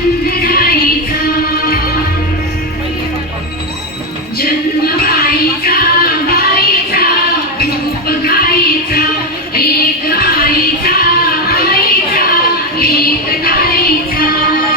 जन्मबा बाप गा बा गा